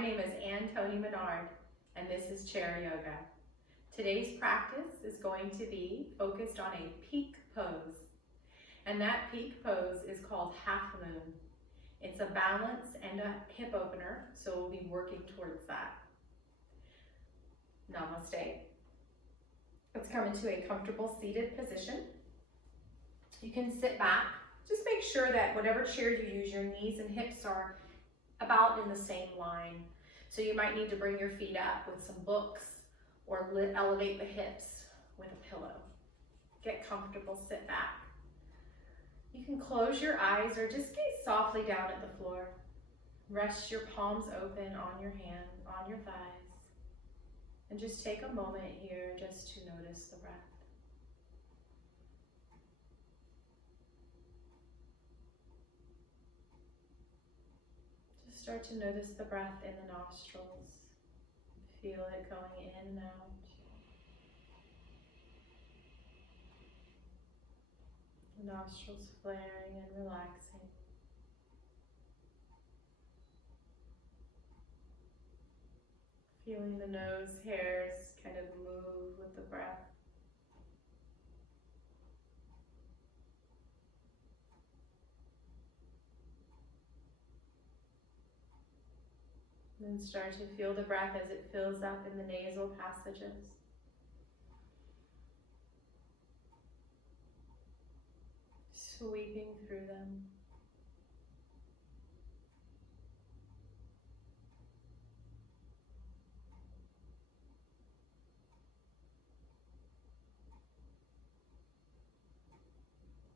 My name is Toni Minard, and this is chair yoga. Today's practice is going to be focused on a peak pose, and that peak pose is called half moon. It's a balance and a hip opener, so we'll be working towards that. Namaste. Let's come into a comfortable seated position. You can sit back. Just make sure that whatever chair you use, your knees and hips are about in the same line. So you might need to bring your feet up with some books or elevate the hips with a pillow. Get comfortable, sit back. You can close your eyes or just gaze softly down at the floor. Rest your palms open on your hand, on your thighs. And just take a moment here just to notice the breath. Just start to notice the breath in the nostrils. Feel it going in and out. The nostrils flaring and relaxing. Feeling the nose hairs kind of move with the breath. And then start to feel the breath as it fills up in the nasal passages. Sweeping through them.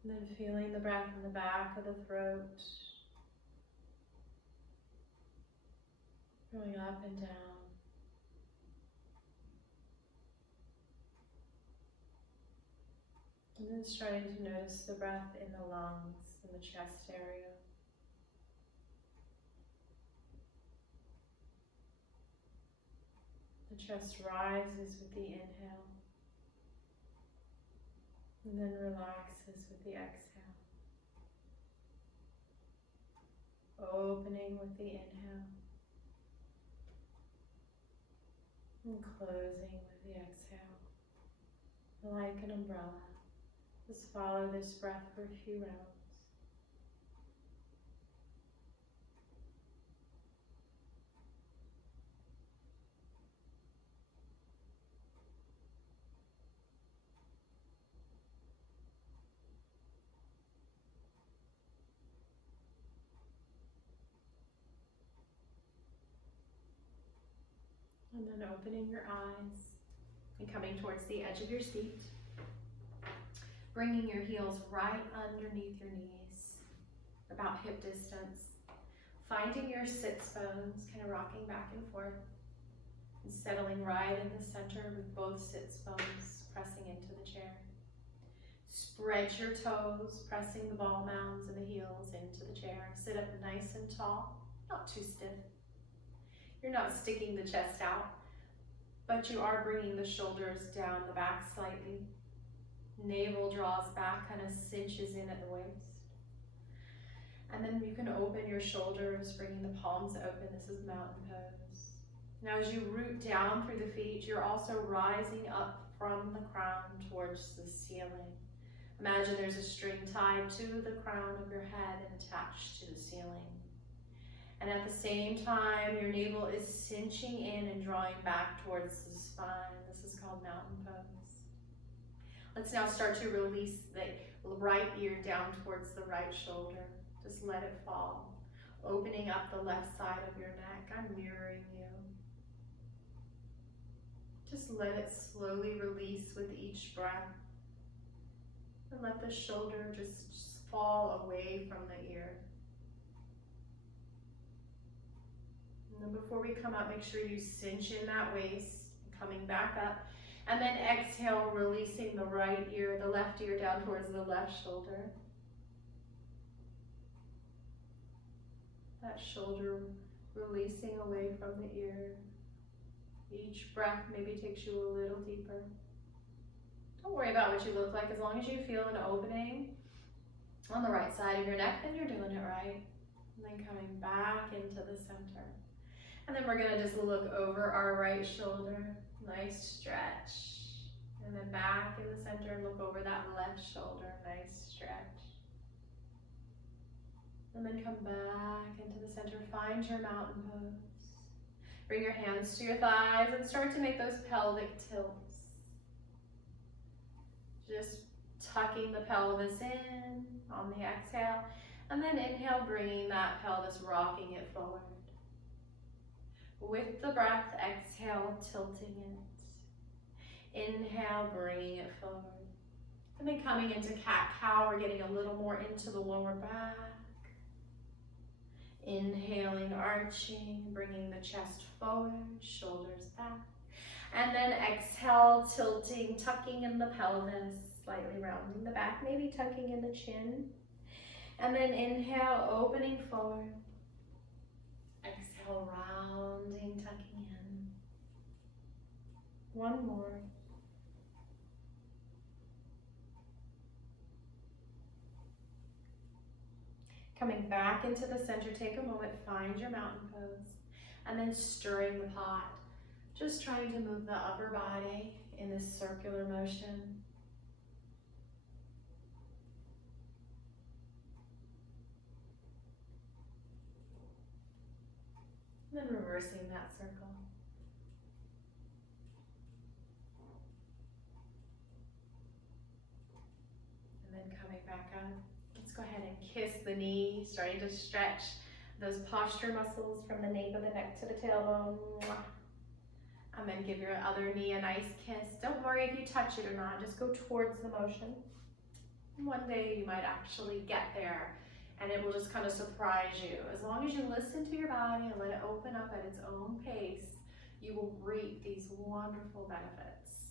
And then feeling the breath in the back of the throat. Going up and down. And then starting to notice the breath in the lungs, in the chest area. The chest rises with the inhale. And then relaxes with the exhale. Opening with the inhale. And closing with the exhale. Like an umbrella. Just follow this breath for a few rounds. And then opening your eyes and coming towards the edge of your seat. Bringing your heels right underneath your knees, about hip distance. Finding your sits bones, kind of rocking back and forth. And settling right in the center with both sits bones pressing into the chair. Spread your toes, pressing the ball mounds and the heels into the chair. Sit up nice and tall, not too stiff. You're not sticking the chest out, but you are bringing the shoulders down the back slightly. Navel draws back, kind of cinches in at the waist. And then you can open your shoulders, bringing the palms open. This is mountain pose. Now as you root down through the feet, you're also rising up from the crown towards the ceiling. Imagine there's a string tied to the crown of your head and attached to the ceiling. And at the same time, your navel is cinching in and drawing back towards the spine. This is called mountain pose. Let's now start to release the right ear down towards the right shoulder. Just let it fall. Opening up the left side of your neck. I'm mirroring you. Just let it slowly release with each breath. And let the shoulder just fall away from the ear. And then before we come up, make sure you cinch in that waist, coming back up. And then exhale, releasing the right ear, the left ear down towards the left shoulder. That shoulder releasing away from the ear. Each breath maybe takes you a little deeper. Don't worry about what you look like. As long as you feel an opening on the right side of your neck, then you're doing it right. And then coming back into the center. And then we're gonna just look over our right shoulder, nice stretch. And then back in the center, look over that left shoulder, nice stretch. And then come back into the center, find your mountain pose. Bring your hands to your thighs and start to make those pelvic tilts. Just tucking the pelvis in on the exhale, and then inhale, bringing that pelvis, rocking it forward. With the breath, exhale, tilting it. Inhale, bringing it forward. And then coming into cat-cow, we're getting a little more into the lower back. Inhaling, arching, bringing the chest forward, shoulders back. And then exhale, tilting, tucking in the pelvis, slightly rounding the back, maybe tucking in the chin. And then inhale, opening forward. Exhale, rounding, tucking in. One more. Coming back into the center, take a moment, find your mountain pose, and then stirring the pot. Just trying to move the upper body in this circular motion. And then reversing that circle. And then coming back up. Let's go ahead and kiss the knee, starting to stretch those posture muscles from the nape of the neck to the tailbone. And then give your other knee a nice kiss. Don't worry if you touch it or not, just go towards the motion. One day you might actually get there and it will just kind of surprise you. As long as you listen to your body and let it open up at its own pace, you will reap these wonderful benefits.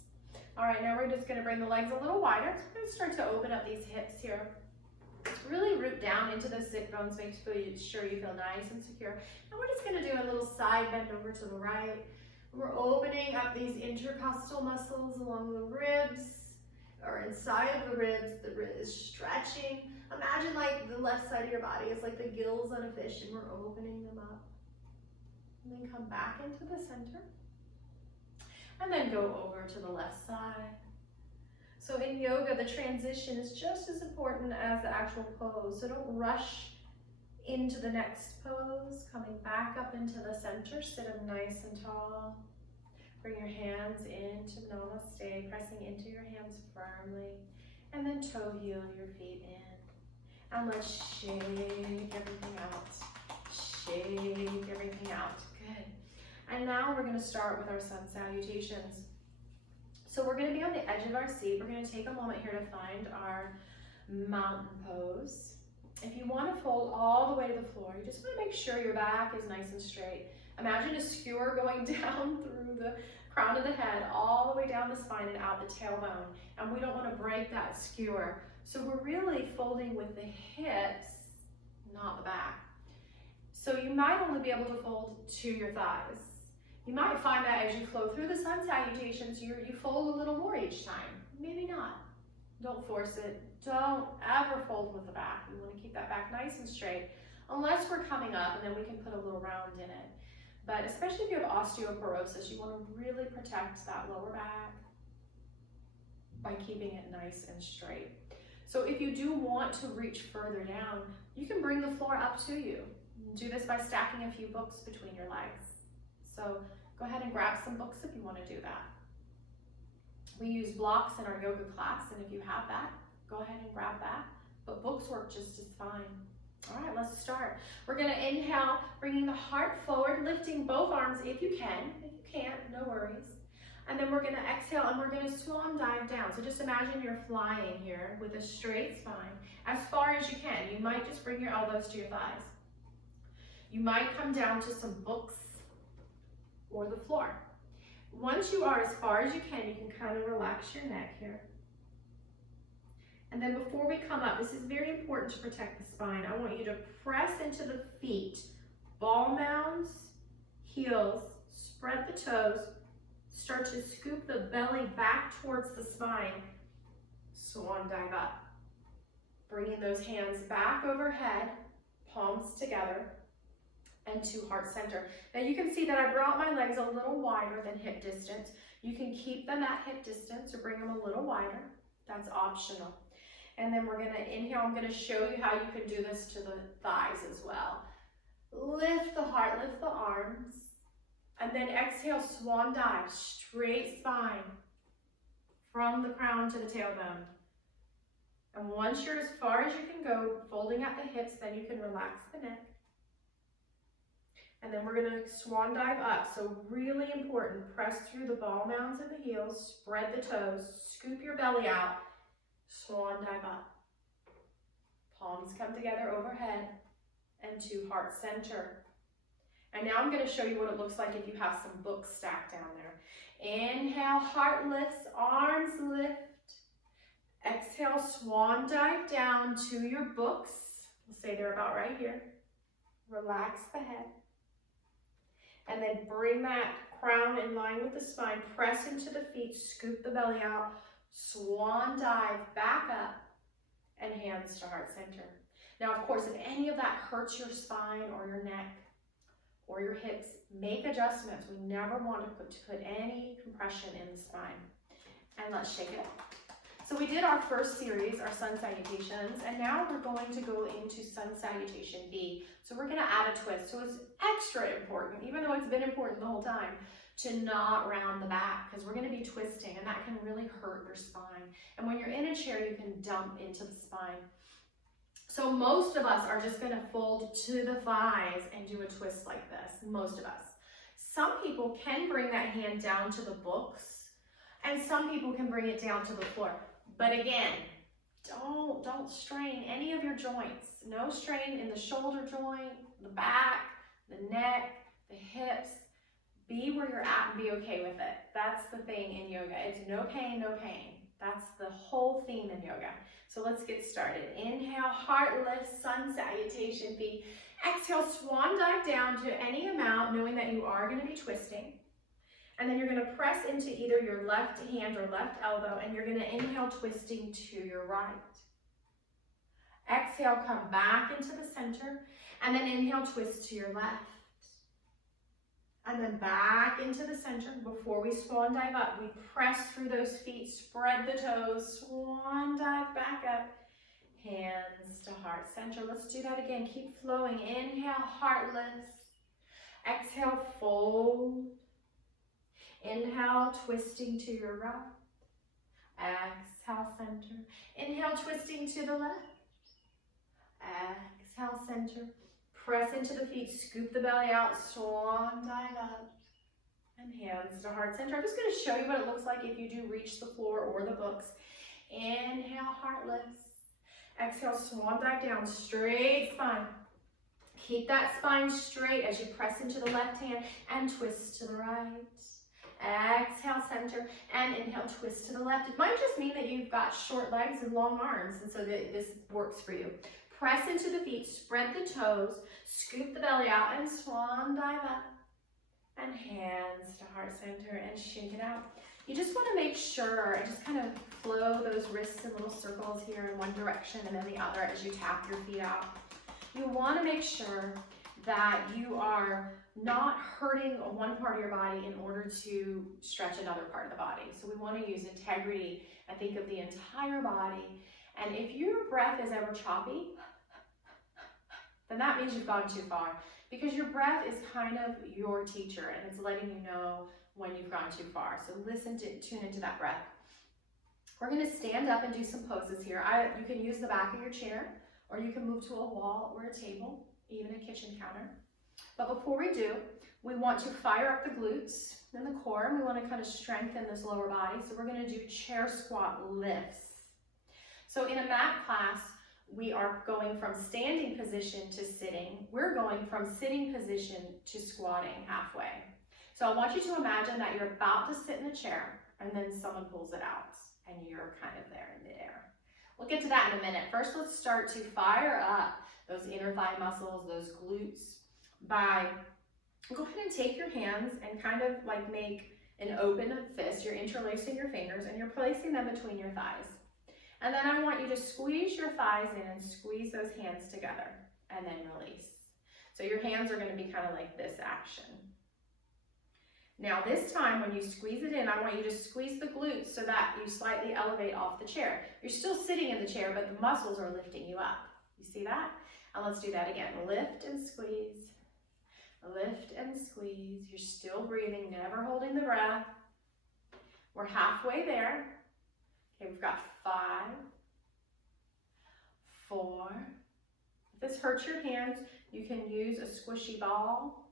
All right, now we're just gonna bring the legs a little wider. So we're gonna start to open up these hips here. Really root down into the sit bones, make sure you feel nice and secure. And we're just gonna do a little side bend over to the right. We're opening up these intercostal muscles along the ribs, or inside of the ribs. The rib is stretching. Imagine like the left side of your body is like the gills on a fish, and we're opening them up. And then come back into the center. And then go over to the left side. So in yoga, the transition is just as important as the actual pose. So don't rush into the next pose. Coming back up into the center, sit up nice and tall. Bring your hands into namaste, pressing into your hands firmly. And then toe heel your feet in. And let's shake everything out. Shake everything out. Good. And now we're going to start with our sun salutations. So we're going to be on the edge of our seat. We're going to take a moment here to find our mountain pose. If you want to fold all the way to the floor, you just want to make sure your back is nice and straight. Imagine a skewer going down through the crown of the head, all the way down the spine and out the tailbone. And we don't want to break that skewer. So we're really folding with the hips, not the back. So you might only be able to fold to your thighs. You might find that as you flow through the sun salutations, you fold a little more each time. Maybe not. Don't force it. Don't ever fold with the back. We want to keep that back nice and straight, unless we're coming up, and then we can put a little round in it. But especially if you have osteoporosis, you want to really protect that lower back by keeping it nice and straight. So if you do want to reach further down, you can bring the floor up to you. Do this by stacking a few books between your legs. So go ahead and grab some books if you want to do that. We use blocks in our yoga class, and if you have that, go ahead and grab that. But books work just as fine. All right, let's start. We're going to inhale, bringing the heart forward, lifting both arms if you can. If you can't, no worries. And then we're going to exhale, and we're going to swan dive down. So just imagine you're flying here with a straight spine as far as you can. You might just bring your elbows to your thighs. You might come down to some books or the floor. Once you are as far as you can kind of relax your neck here. And then before we come up, this is very important to protect the spine. I want you to press into the feet, ball mounds, heels, spread the toes, start to scoop the belly back towards the spine. Swan dive up. Bringing those hands back overhead, palms together. and to heart center. Now you can see that I brought my legs a little wider than hip distance. You can keep them at hip distance or bring them a little wider. That's optional. And then we're gonna inhale. I'm gonna show you how you can do this to the thighs as well. Lift the heart, lift the arms. And then exhale, swan dive, straight spine from the crown to the tailbone. And once you're as far as you can go, folding at the hips, then you can relax the neck. And then we're gonna swan dive up. So really important, press through the ball mounds of the heels, spread the toes, scoop your belly out, swan dive up. Palms come together overhead and to heart center. And now I'm gonna show you what it looks like if you have some books stacked down there. Inhale, heart lifts, arms lift. Exhale, swan dive down to your books. We'll say they're about right here. Relax the head. And then bring that crown in line with the spine. Press into the feet, scoop the belly out. Swan dive, back up, and hands to heart center. Now, of course, if any of that hurts your spine or your neck or your hips, make adjustments. We never want to put any compression in the spine. And let's shake it up. So we did our first series, our sun salutations, and now we're going to go into sun salutation B. So we're gonna add a twist. So it's extra important, even though it's been important the whole time, to not round the back, because we're gonna be twisting and that can really hurt your spine. And when you're in a chair, you can dump into the spine. So most of us are just gonna fold to the thighs and do a twist like this, most of us. Some people can bring that hand down to the books, and some people can bring it down to the floor. But again, don't strain any of your joints. No strain in the shoulder joint, the back, the neck, the hips. Be where you're at and be okay with it. That's the thing in yoga. It's no pain, no pain. That's the whole theme in yoga. So let's get started. Inhale, heart lift, sun salutation B. Exhale, swan dive down to any amount, knowing that you are going to be twisting. And then you're going to press into either your left hand or left elbow, and you're going to inhale, twisting to your right. Exhale, come back into the center, and then inhale, twist to your left. And then back into the center. Before we swan dive up, we press through those feet, spread the toes, swan dive back up, hands to heart center. Let's do that again. Keep flowing. Inhale, heart lifts. Exhale, fold. Inhale, twisting to your right. Exhale, center. Inhale, twisting to the left. Exhale, center. Press into the feet, scoop the belly out, swan dive up, and hands to heart center. I'm just going to show you what it looks like if you do reach the floor or the books. Inhale, heart lifts. Exhale, swan dive down, straight spine. Keep that spine straight as you press into the left hand and twist to the right. Exhale, center, and inhale, twist to the left. It might just mean that you've got short legs and long arms, and so that this works for you. Press into the feet, spread the toes, scoop the belly out, and swan dive up. And hands to heart center, and shake it out. You just want to make sure, and just kind of flow those wrists in little circles here in one direction and then the other as you tap your feet out. You want to make sure that you are not hurting one part of your body in order to stretch another part of the body. So we want to use integrity, I think, of the entire body. And if your breath is ever choppy, then that means you've gone too far, because your breath is kind of your teacher and it's letting you know when you've gone tune into that breath. We're going to stand up and do some poses here. You can use the back of your chair, or you can move to a wall or a table, even a kitchen counter. But before we do, we want to fire up the glutes and the core, and we want to kind of strengthen this lower body. So we're going to do chair squat lifts. So in a mat class, we are going from standing position to sitting. We're going from sitting position to squatting halfway. So I want you to imagine that you're about to sit in a chair and then someone pulls it out and you're kind of there in midair. We'll get to that in a minute. First, let's start to fire up those inner thigh muscles, those glutes, by go ahead and take your hands and kind of like make an open fist. You're interlacing your fingers and you're placing them between your thighs. And then I want you to squeeze your thighs in and squeeze those hands together and then release. So your hands are gonna be kind of like this action. Now this time when you squeeze it in, I want you to squeeze the glutes so that you slightly elevate off the chair. You're still sitting in the chair, but the muscles are lifting you up. You see that? And let's do that again. Lift and squeeze. Lift and squeeze. You're still breathing, never holding the breath. We're halfway there. Okay, we've got 5, 4. If this hurts your hands, you can use a squishy ball.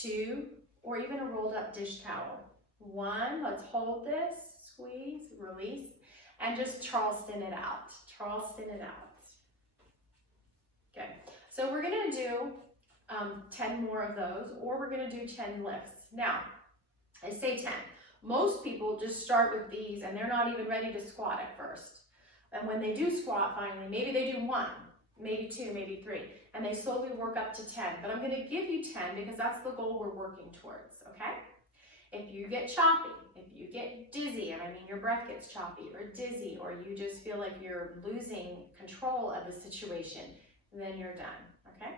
2, or even a rolled up dish towel. 1, let's hold this, squeeze, release, and just Charleston it out. Charleston it out. Okay, so we're gonna do 10 more of those, or we're gonna do 10 lifts. Now, I say 10. Most people just start with these and they're not even ready to squat at first. And when they do squat finally, maybe they do 1, maybe 2, maybe 3, and they slowly work up to 10. But I'm gonna give you 10 because that's the goal we're working towards, okay? If you get choppy, if you get dizzy, and I mean your breath gets choppy or dizzy, or you just feel like you're losing control of the situation, then you're done, okay?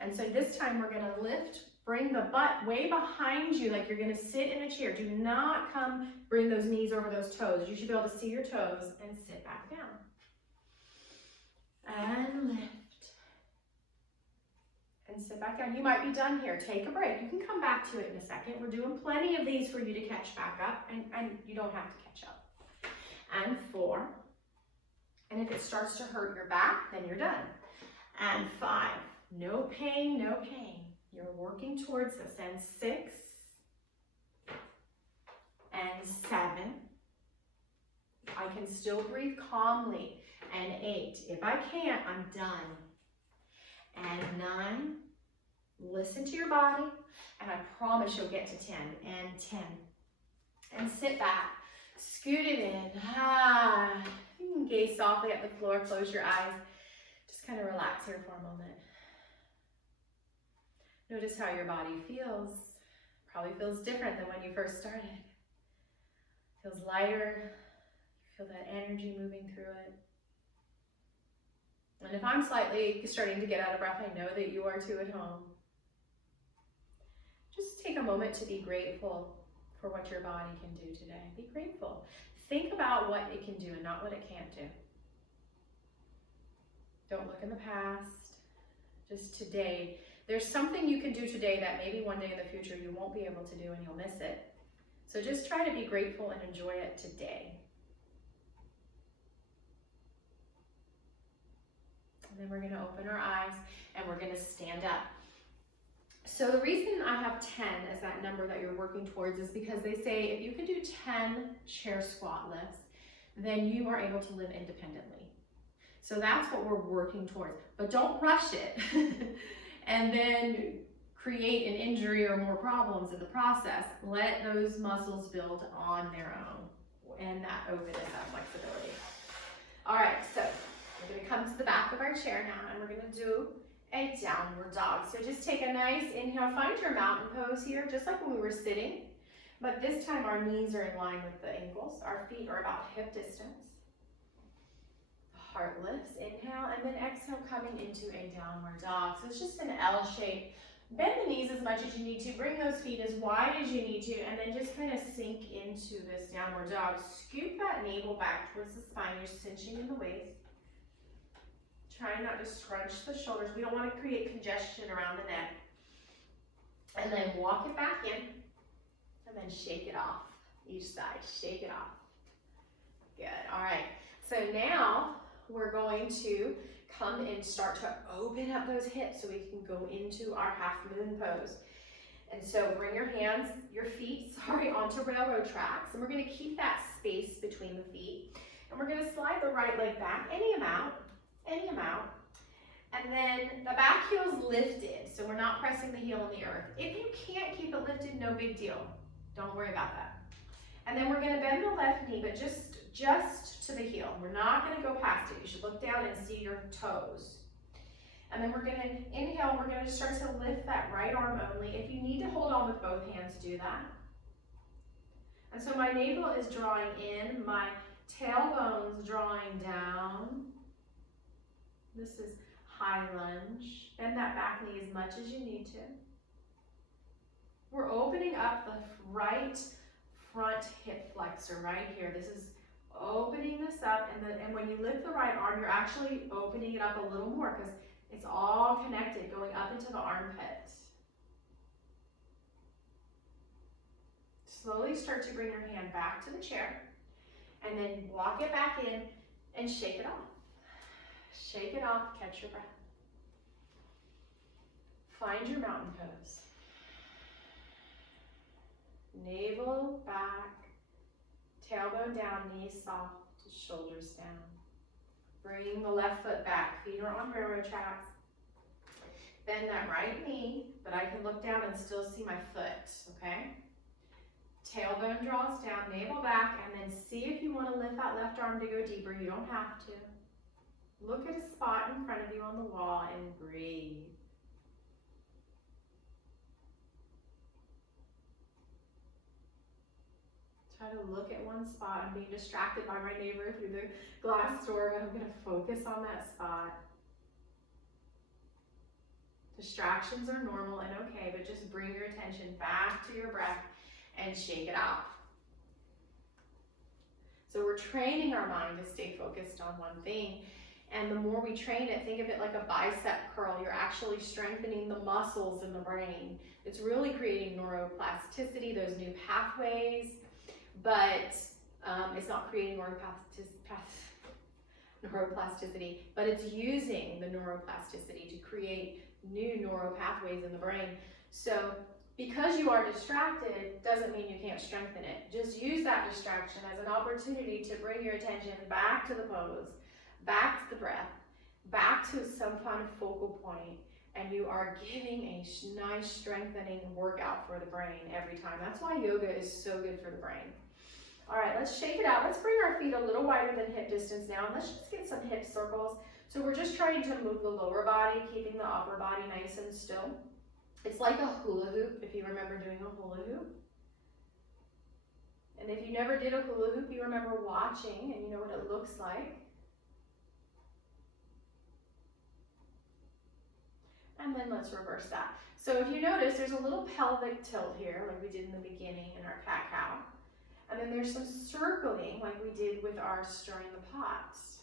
And so this time we're gonna lift, bring the butt way behind you like you're gonna sit in a chair. Do not bring those knees over those toes. You should be able to see your toes and sit back down. And lift. And sit back down. You might be done here. Take a break. You can come back to it in a second. We're doing plenty of these for you to catch back up, and you don't have to catch up. And 4. And if it starts to hurt your back, then you're done. And 5. No pain, no pain. You're working towards this. And 6. And 7. I can still breathe calmly. And 8. If I can't, I'm done. And 9, listen to your body, and I promise you'll get to 10, and 10. And sit back, scoot it in. You can gaze softly at the floor, close your eyes. Just kind of relax here for a moment. Notice how your body feels. Probably feels different than when you first started. Feels lighter. You feel that energy moving through it. And if I'm slightly starting to get out of breath, I know that you are too at home. Just take a moment to be grateful for what your body can do today. Be grateful. Think about what it can do and not what it can't do. Don't look in the past. Just today. There's something you can do today that maybe one day in the future you won't be able to do and you'll miss it. So just try to be grateful and enjoy it today. And then we're going to open our eyes and we're going to stand up. So the reason I have 10 as that number that you're working towards is because they say if you can do 10 chair squat lifts, then you are able to live independently. So that's what we're working towards. But don't rush it and then create an injury or more problems in the process. Let those muscles build on their own and that openness, that flexibility. All right, so we're gonna come to the back of our chair now and we're gonna do a downward dog. So just take a nice inhale, find your mountain pose here, just like when we were sitting, but this time our knees are in line with the ankles. Our feet are about hip distance. Heart lifts, inhale, and then exhale, coming into a downward dog. So it's just an L shape. Bend the knees as much as you need to, bring those feet as wide as you need to, and then just kind of sink into this downward dog. Scoop that navel back towards the spine. You're cinching in the waist. Try not to scrunch the shoulders. We don't want to create congestion around the neck. And then walk it back in. And then shake it off. Each side, shake it off. Good, all right. So now we're going to come and start to open up those hips so we can go into our half moon pose. And so bring your hands, your feet, onto railroad tracks. And we're gonna keep that space between the feet. And we're gonna slide the right leg back, any amount. And then the back heel is lifted, so we're not pressing the heel in the earth. If you can't keep it lifted, no big deal. Don't worry about that. And then we're gonna bend the left knee, but just to the heel. We're not gonna go past it. You should look down and see your toes. And then we're gonna inhale, we're gonna start to lift that right arm only. If you need to hold on with both hands, do that. And so my navel is drawing in, my tailbone's drawing down. This is high lunge. Bend that back knee as much as you need to. We're opening up the right front hip flexor right here. This is opening this up, and when you lift the right arm, you're actually opening it up a little more because it's all connected, going up into the armpit. Slowly start to bring your hand back to the chair, and then walk it back in and shake it off. Shake it off, catch your breath. Find your mountain pose. Navel back, tailbone down, knees soft, shoulders down. Bring the left foot back, feet are on railroad tracks. Bend that right knee, but I can look down and still see my foot, okay? Tailbone draws down, navel back, and then see if you want to lift that left arm to go deeper. You don't have to. Look at a spot in front of you on the wall and breathe. Try to look at one spot. I'm being distracted by my neighbor through the glass door, but I'm going to focus on that spot. Distractions are normal and okay, but just bring your attention back to your breath and shake it off. So we're training our mind to stay focused on one thing. And the more we train it, think of it like a bicep curl. You're actually strengthening the muscles in the brain. It's really creating neuroplasticity, those new pathways, but it's not creating neuroplasticity, but it's using the neuroplasticity to create new neural pathways in the brain. So because you are distracted doesn't mean you can't strengthen it. Just use that distraction as an opportunity to bring your attention back to the pose, back to the breath, back to some kind of focal point, and you are giving a nice strengthening workout for the brain every time. That's why yoga is so good for the brain. All right, let's shake it out. Let's bring our feet a little wider than hip distance now, and let's just get some hip circles. So we're just trying to move the lower body, keeping the upper body nice and still. It's like a hula hoop, if you remember doing a hula hoop. And if you never did a hula hoop, you remember watching and you know what it looks like. And then let's reverse that. So if you notice, there's a little pelvic tilt here, like we did in the beginning in our cat-cow. And then there's some circling, like we did with our stirring the pots.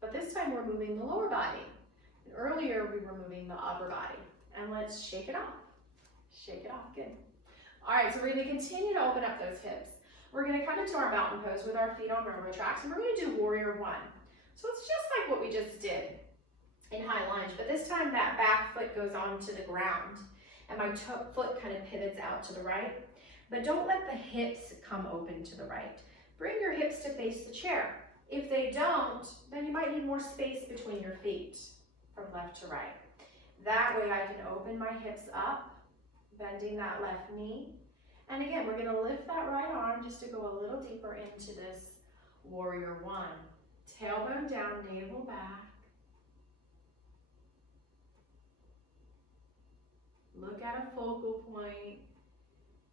But this time we're moving the lower body. And earlier we were moving the upper body. And let's shake it off. Shake it off, good. All right, so we're gonna continue to open up those hips. We're gonna come into our mountain pose with our feet on railroad tracks, and we're gonna do warrior one. So it's just like what we just did in high lunge, but this time that back foot goes onto the ground, and my foot kind of pivots out to the right. But don't let the hips come open to the right. Bring your hips to face the chair. If they don't, then you might need more space between your feet from left to right. That way I can open my hips up, bending that left knee. And again, we're gonna lift that right arm just to go a little deeper into this warrior one. Tailbone down, navel back. Look at a focal point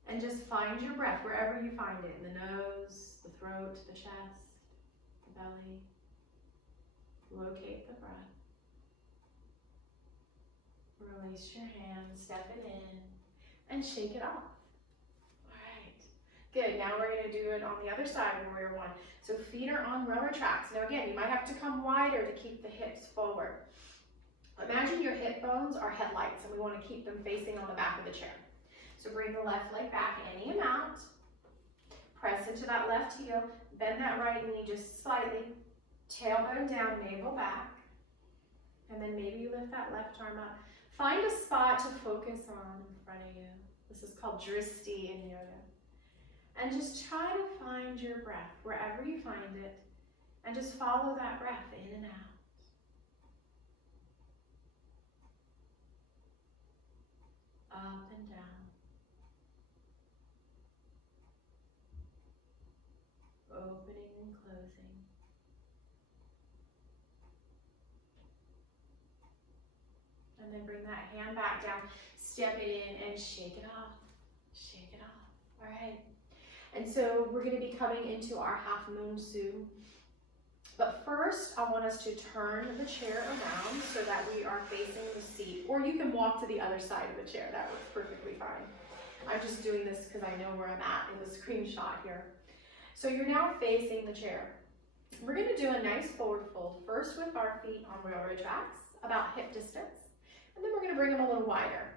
and just find your breath wherever you find it, in the nose, the throat, the chest, the belly. Locate the breath. Release your hands, step it in, and shake it off. All right, good. Now we're going to do it on the other side of warrior one. So feet are on railroad tracks. Now again, you might have to come wider to keep the hips forward. Imagine your hip bones are headlights, and we want to keep them facing on the back of the chair. So bring the left leg back any amount. Press into that left heel. Bend that right knee just slightly. Tailbone down, navel back. And then maybe you lift that left arm up. Find a spot to focus on in front of you. This is called dristi in yoga. And just try to find your breath wherever you find it. And just follow that breath in and out. Up and down. Opening and closing. And then bring that hand back down, step it in and shake it off. Shake it off. All right. And so we're going to be coming into our half moon Su But first, I want us to turn the chair around so that we are facing the seat, or you can walk to the other side of the chair. That works perfectly fine. I'm just doing this because I know where I'm at in the screenshot here. So you're now facing the chair. We're going to do a nice forward fold, first with our feet on railroad tracks, about hip distance, and then we're going to bring them a little wider.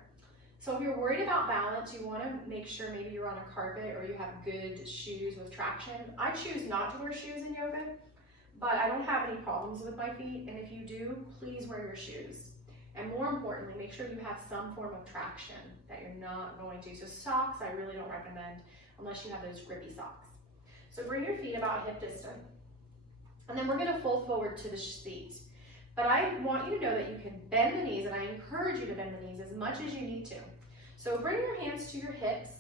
So if you're worried about balance, you want to make sure maybe you're on a carpet or you have good shoes with traction. I choose not to wear shoes in yoga, but I don't have any problems with my feet, and if you do, please wear your shoes. And more importantly, make sure you have some form of traction that you're not going to. So socks, I really don't recommend unless you have those grippy socks. So bring your feet about hip distance. And then we're going to fold forward to the seat. But I want you to know that you can bend the knees, and I encourage you to bend the knees as much as you need to. So bring your hands to your hips,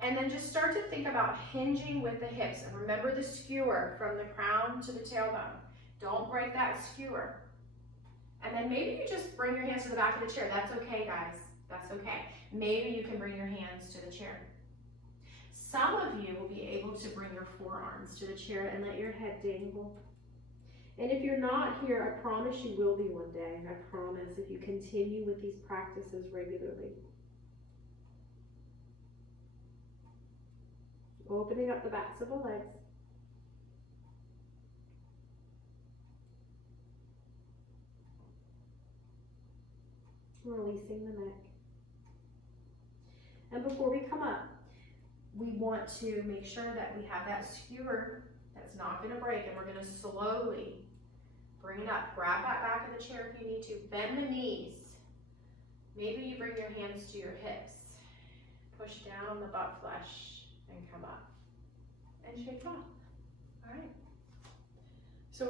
and then just start to think about hinging with the hips. And remember the skewer from the crown to the tailbone. Don't break that skewer. And then maybe you just bring your hands to the back of the chair. That's okay, guys. That's okay. Maybe you can bring your hands to the chair. Some of you will be able to bring your forearms to the chair and let your head dangle. And if you're not here, I promise you will be one day. I promise, if you continue with these practices regularly. Opening up the backs of the legs. Releasing the neck. And before we come up, we want to make sure that we have that skewer that's not going to break, and we're going to slowly bring it up. Grab that back of the chair if you need to. Bend the knees. Maybe you bring your hands to your hips. Push down the butt flesh and come up. And shake off. All right. So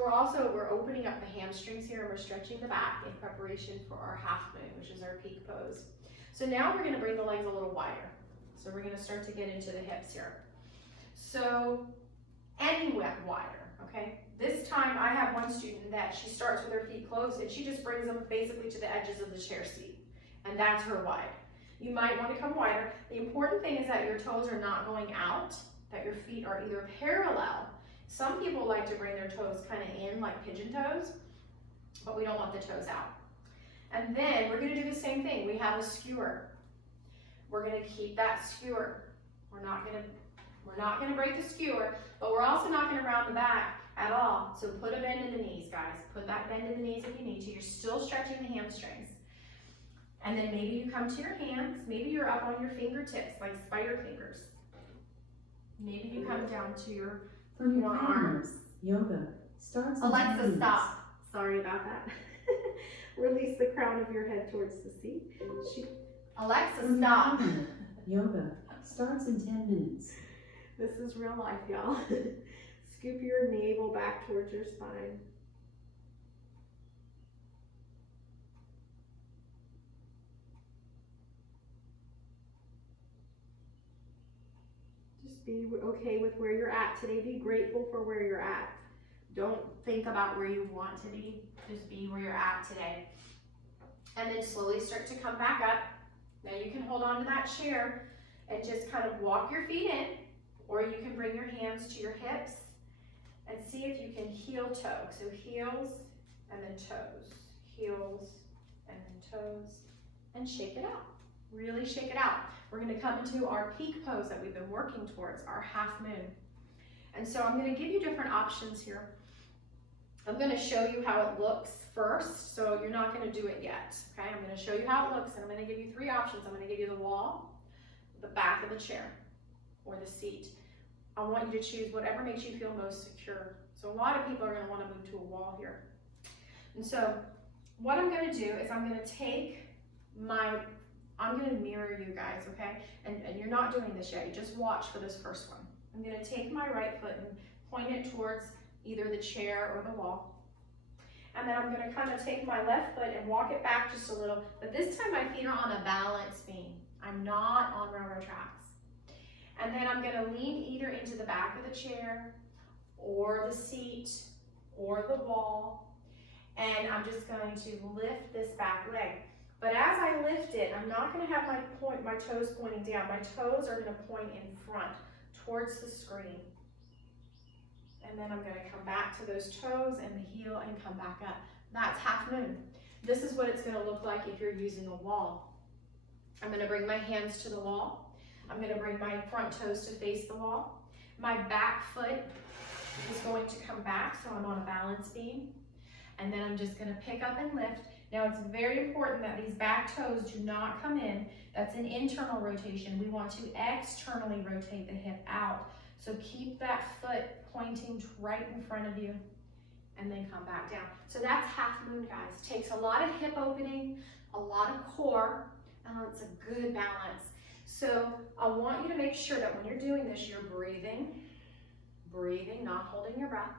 we're opening up the hamstrings here, and we're stretching the back in preparation for our half moon, which is our peak pose. So now we're going to bring the legs a little wider. So we're going to start to get into the hips here. So anywhere wider, okay? This time I have one student that she starts with her feet closed, and she just brings them basically to the edges of the chair seat. And that's her wide. You might want to come wider. The important thing is that your toes are not going out, that your feet are either parallel. Some people like to bring their toes kind of in like pigeon toes, but we don't want the toes out. And then we're going to do the same thing. We have a skewer. We're going to keep that skewer. We're not going to break the skewer, but we're also not going to round the back at all. So put a bend in the knees, guys. Put that bend in the knees if you need to. You're still stretching the hamstrings. And then maybe you come to your hands. Maybe you're up on your fingertips like spider fingers. Maybe you come down to your forearms. Yoga starts. Alexa, stop. Sorry about that. Release the crown of your head towards the seat. Alexa, stop. Yoga starts in 10 minutes. This is real life, y'all. Scoop your navel back towards your spine. Just be okay with where you're at today. Be grateful for where you're at. Don't think about where you want to be. Just be where you're at today. And then slowly start to come back up. Now you can hold on to that chair and just kind of walk your feet in, or you can bring your hands to your hips and see if you can heel toe. So heels and then toes, heels and then toes, and shake it out. Really shake it out. We're going to come into our peak pose that we've been working towards, our half moon. And so I'm going to give you different options here. I'm going to show you how it looks first, so you're not going to do it yet, okay? I'm going to show you how it looks, and I'm going to give you three options. I'm going to give you the wall, the back of the chair, or the seat. I want you to choose whatever makes you feel most secure. So a lot of people are going to want to move to a wall here. And so what I'm going to do is I'm going to mirror you guys, okay? And you're not doing this yet. You just watch for this first one. I'm going to take my right foot and point it towards either the chair or the wall. And then I'm going to kind of take my left foot and walk it back just a little. But this time my feet are on a balance beam. I'm not on railroad tracks. And then I'm going to lean either into the back of the chair or the seat or the wall. And I'm just going to lift this back leg. But as I lift it, I'm not going to have my toes pointing down. My toes are going to point in front towards the screen. and then I'm gonna come back to those toes and the heel and come back up. That's half moon. This is what it's gonna look like if you're using a wall. I'm gonna bring my hands to the wall. I'm gonna bring my front toes to face the wall. My back foot is going to come back, so I'm on a balance beam. And then I'm just gonna pick up and lift. Now it's very important that these back toes do not come in. That's an internal rotation. We want to externally rotate the hip out. So keep that foot pointing right in front of you and then come back down. So that's half moon, guys. Takes a lot of hip opening, a lot of core, and it's a good balance. So I want you to make sure that when you're doing this, you're breathing, not holding your breath.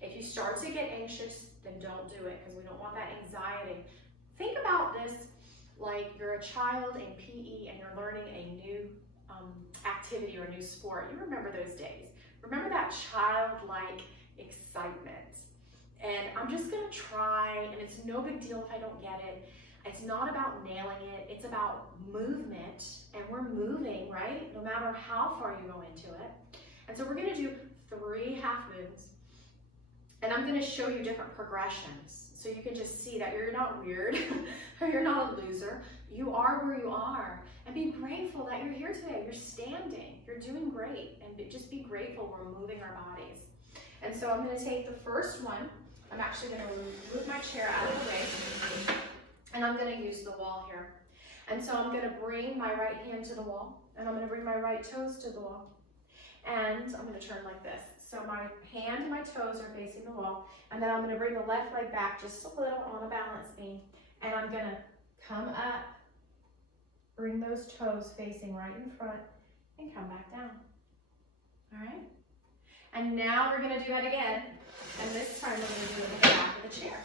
If you start to get anxious, then don't do it because we don't want that anxiety. Think about this like you're a child in PE and you're learning a new activity or a new sport. You remember those days. Remember that childlike excitement. And I'm just gonna try, and it's no big deal if I don't get it. It's not about nailing it, it's about movement, and we're moving, right? No matter how far you go into it. And so we're gonna do 3 half moons. And I'm gonna show you different progressions so you can just see that you're not weird or you're not a loser. You are where you are. And be grateful that you're here today. You're standing, you're doing great. And just be grateful we're moving our bodies. And so I'm gonna take the first one. I'm actually gonna move my chair out of the way. And I'm gonna use the wall here. And so I'm gonna bring my right hand to the wall. And I'm gonna bring my right toes to the wall. And I'm gonna turn like this. So my hand and my toes are facing the wall, and then I'm gonna bring the left leg back just a little on a balance beam, and I'm gonna come up, bring those toes facing right in front, and come back down. All right? And now we're gonna do that again, and this time we're gonna do it with the back of the chair.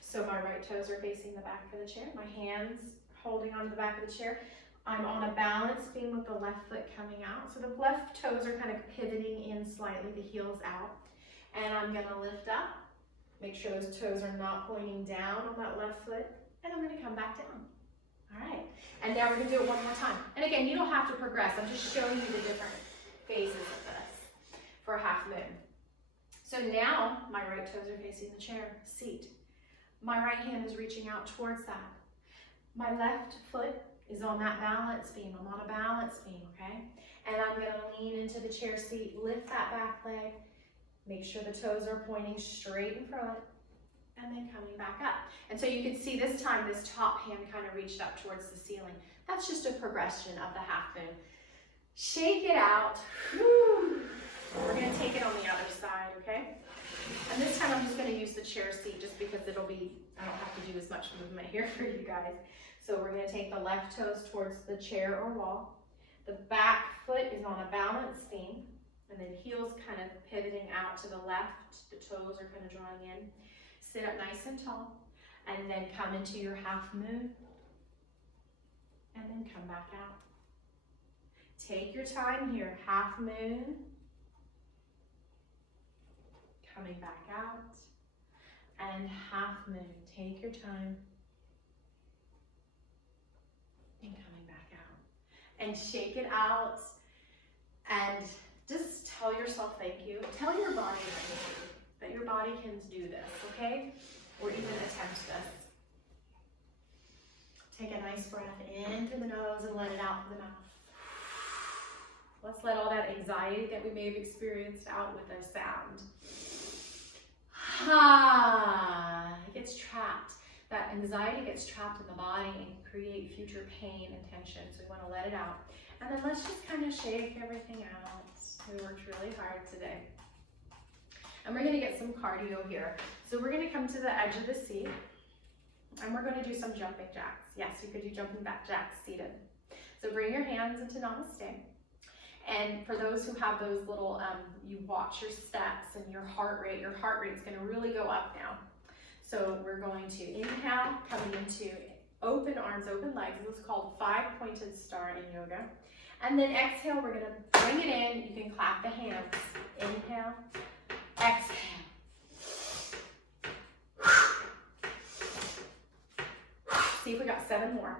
So my right toes are facing the back of the chair, my hands holding onto the back of the chair. I'm on a balance beam with the left foot coming out. So the left toes are kind of pivoting in slightly, the heel's out. And I'm gonna lift up, make sure those toes are not pointing down on that left foot, and I'm gonna come back down. All right, and now we're gonna do it one more time. And again, you don't have to progress, I'm just showing you the different phases of this for a half moon. So now my right toes are facing the chair, seat. My right hand is reaching out towards that. My left foot is on that balance beam. I'm on a balance beam, okay? And I'm gonna lean into the chair seat, lift that back leg, make sure the toes are pointing straight in front, and then coming back up. And so you can see this time, this top hand kind of reached up towards the ceiling. That's just a progression of the half moon. Shake it out. Whew. We're gonna take it on the other side, okay? And this time I'm just gonna use the chair seat just because I don't have to do as much movement here for you guys. So we're gonna take the left toes towards the chair or wall. The back foot is on a balance beam, and then heels kind of pivoting out to the left. The toes are kind of drawing in. Sit up nice and tall, and then come into your half moon, and then come back out. Take your time here, half moon, coming back out, and half moon. Take your time, and coming back out. And shake it out, and just tell yourself thank you. Tell your body thank you, that your body can do this, okay? Or even attempt this. Take a nice breath in through the nose and let it out through the mouth. Let's let all that anxiety that we may have experienced out with a sound. It gets trapped. That anxiety gets trapped in the body and can create future pain and tension. So we want to let it out. And then let's just kind of shake everything out. We worked really hard today. And we're going to get some cardio here. So we're going to come to the edge of the seat. And we're going to do some jumping jacks. Yes, you could do jumping back jacks seated. So bring your hands into namaste. And for those who have those little, you watch your steps and your heart rate is going to really go up now. So we're going to inhale, coming into open arms, open legs. This is called 5-pointed star in yoga. And then exhale, we're going to bring it in. You can clap the hands. Inhale, exhale. See if we got 7 more.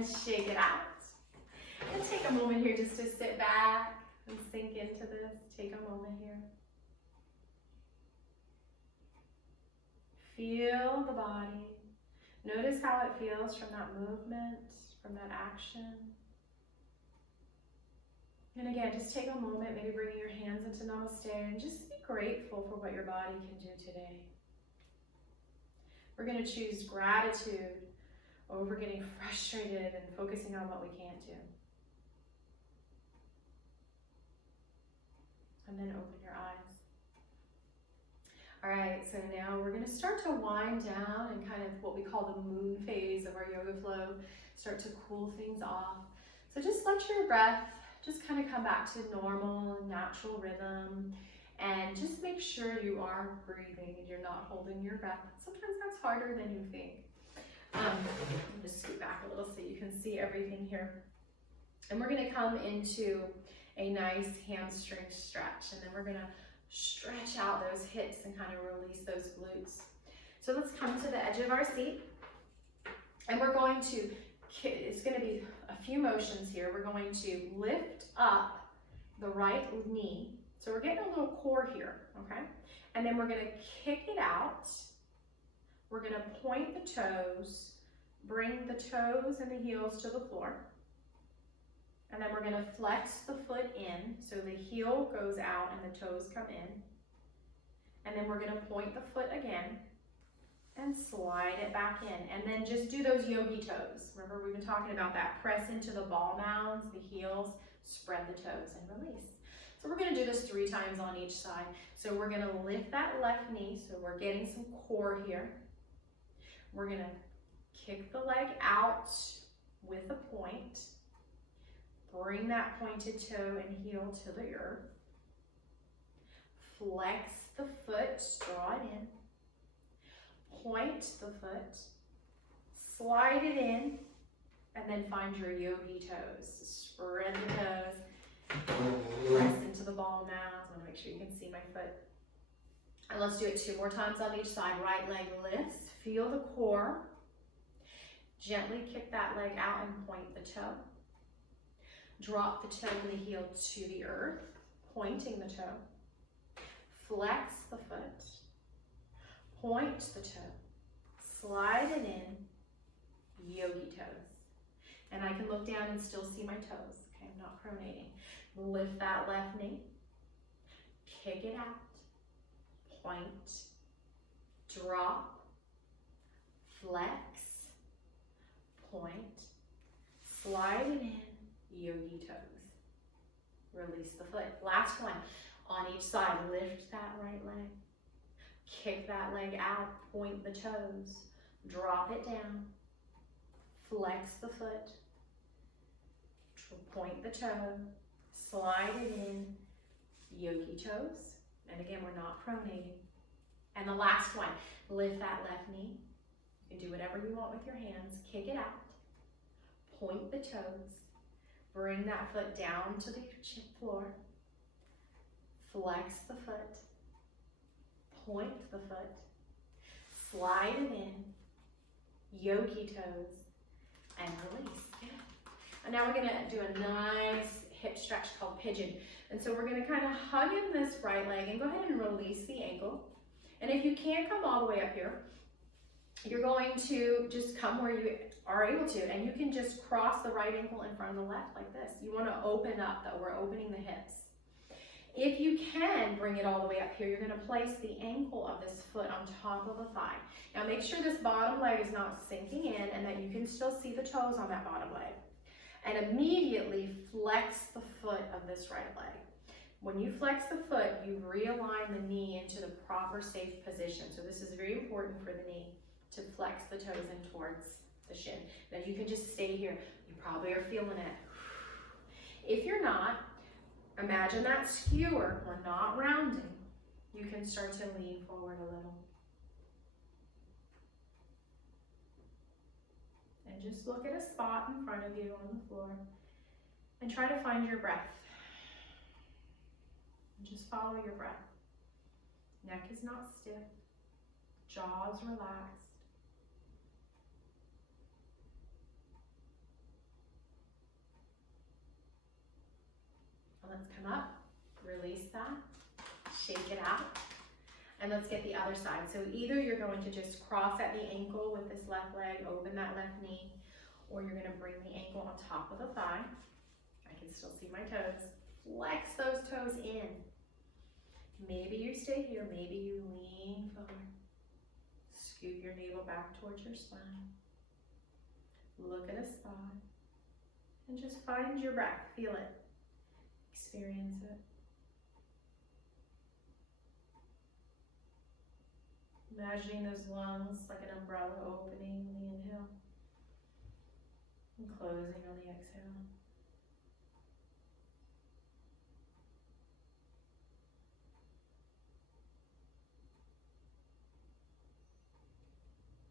and shake it out. And take a moment here just to sit back and sink into this. Take a moment here. Feel the body. Notice how it feels from that movement, from that action. And again, just take a moment, maybe bringing your hands into Namaste and just be grateful for what your body can do today. We're going to choose gratitude over getting frustrated and focusing on what we can't do. And then open your eyes. All right, so now we're going to start to wind down and kind of what we call the moon phase of our yoga flow, start to cool things off. So just let your breath just kind of come back to normal, natural rhythm, and just make sure you are breathing and you're not holding your breath. Sometimes that's harder than you think. Just scoot back a little so you can see everything here. And we're going to come into a nice hamstring stretch, and then we're going to stretch out those hips and kind of release those glutes. So let's come to the edge of our seat, and we're going to, it's going to be a few motions here. We're going to lift up the right knee. So we're getting a little core here, okay? And then we're going to kick it out. We're going to point the toes, bring the toes and the heels to the floor. And then we're going to flex the foot in, so the heel goes out and the toes come in. And then we're going to point the foot again and slide it back in. And then just do those yogi toes. Remember, we've been talking about that. Press into the ball mounds, the heels, spread the toes and release. So we're going to do this 3 times on each side. So we're going to lift that left knee, so we're getting some core here. We're going to kick the leg out with a point. Bring that pointed toe and heel to the earth. Flex the foot, draw it in. Point the foot. Slide it in. And then find your yogi toes. Spread the toes. Press into the ball mounds. I want to make sure you can see my foot. And let's do it 2 more times on each side. Right leg lifts. Feel the core. Gently kick that leg out and point the toe. Drop the toe and the heel to the earth, pointing the toe. Flex the foot. Point the toe. Slide it in. Yogi toes. And I can look down and still see my toes. Okay, I'm not pronating. Lift that left knee. Kick it out. Point. Drop. Flex. Point. Slide it in. Yogi toes. Release the foot. Last one. On each side, lift that right leg. Kick that leg out. Point the toes. Drop it down. Flex the foot. Point the toe. Slide it in. Yogi toes. And again, we're not pronating. And the last one. Lift that left knee. You can do whatever you want with your hands. Kick it out. Point the toes. Bring that foot down to the floor. Flex the foot. Point the foot. Slide it in. Yogi toes. And release. Yeah. And now we're going to do a nice hip stretch called pigeon. And so we're going to kind of hug in this right leg and go ahead and release the ankle. And if you can't come all the way up here, you're going to just come where you are able to, and you can just cross the right ankle in front of the left like this. You want to open up, though. We're opening the hips. If you can bring it all the way up here, you're going to place the ankle of this foot on top of the thigh. Now make sure this bottom leg is not sinking in and that you can still see the toes on that bottom leg. And immediately flex the foot of this right leg. When you flex the foot, you realign the knee into the proper safe position. So this is very important for the knee, to flex the toes in towards the shin. Now you can just stay here. You probably are feeling it. If you're not, imagine that skewer. We're not rounding. You can start to lean forward a little. And just look at a spot in front of you on the floor and try to find your breath. And just follow your breath. Neck is not stiff. Jaws relaxed. Let's come up, release that, shake it out, and let's get the other side. So either you're going to just cross at the ankle with this left leg, open that left knee, or you're gonna bring the ankle on top of the thigh. I can still see my toes. Flex those toes in. Maybe you stay here, maybe you lean forward. Scoot your navel back towards your spine. Look at a spot. And just find your breath, feel it, experience it. Imagining those lungs like an umbrella opening on the inhale and closing on the exhale.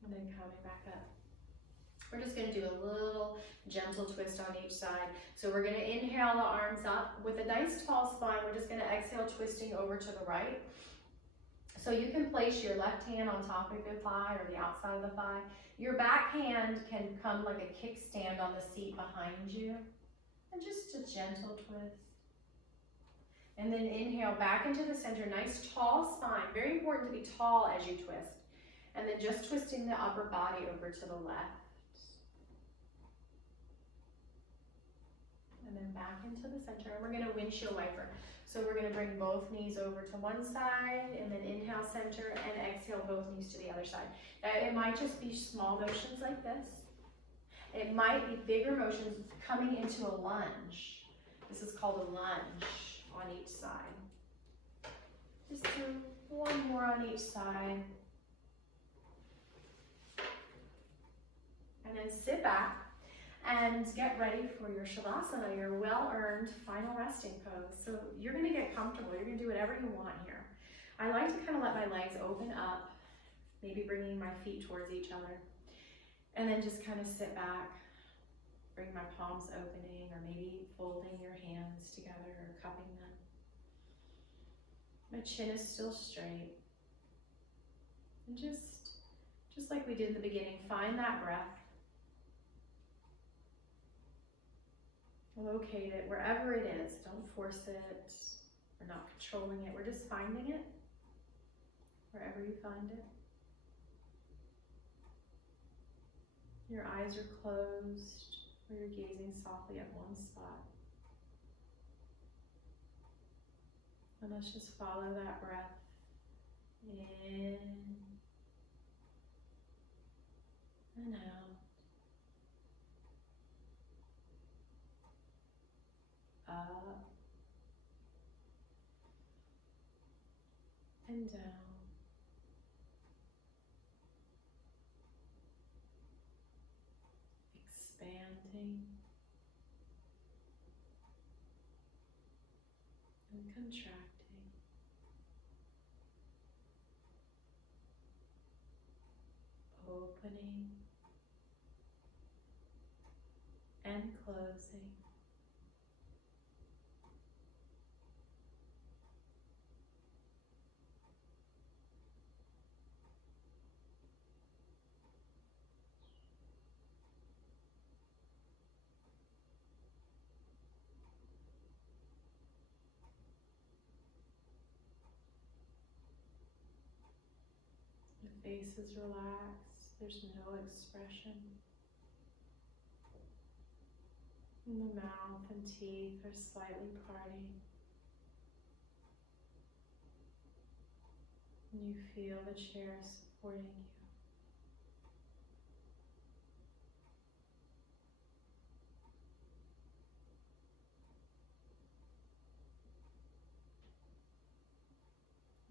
And then coming back up. We're just gonna do a little gentle twist on each side. So we're gonna inhale the arms up with a nice tall spine. We're just gonna exhale, twisting over to the right. So you can place your left hand on top of your thigh or the outside of the thigh. Your back hand can come like a kickstand on the seat behind you. And just a gentle twist. And then inhale back into the center, nice tall spine. Very important to be tall as you twist. And then just twisting the upper body over to the left. And then back into the center. And we're gonna windshield wiper. So we're gonna bring both knees over to one side and then inhale center and exhale both knees to the other side. Now it might just be small motions like this. It might be bigger motions coming into a lunge. This is called a lunge on each side. Just do one more on each side. And then sit back and get ready for your Shavasana, your well-earned final resting pose. So you're gonna get comfortable. You're gonna do whatever you want here. I like to kind of let my legs open up, maybe bringing my feet towards each other. And then just kind of sit back, bring my palms opening, or maybe folding your hands together or cupping them. My chin is still straight. And just like we did in the beginning, find that breath. Locate it wherever it is. Don't force it. We're not controlling it. We're just finding it wherever you find it. Your eyes are closed, or you're gazing softly at one spot. And let's just follow that breath in and out. Up and down. Expanding and contracting. Opening and closing. The face is relaxed, there's no expression. And the mouth and teeth are slightly parting. And you feel the chair supporting you.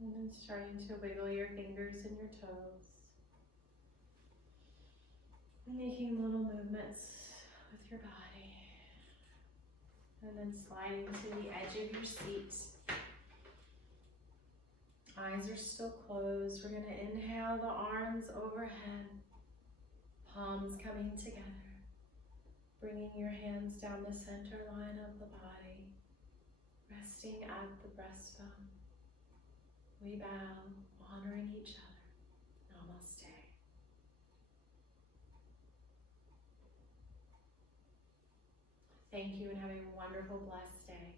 And then starting to wiggle your fingers and your toes. Making little movements with your body. And then sliding to the edge of your seat. Eyes are still closed. We're gonna inhale the arms overhead. Palms coming together. Bringing your hands down the center line of the body. Resting at the breastbone. We bow, honoring each other. Namaste. Thank you and have a wonderful, blessed day.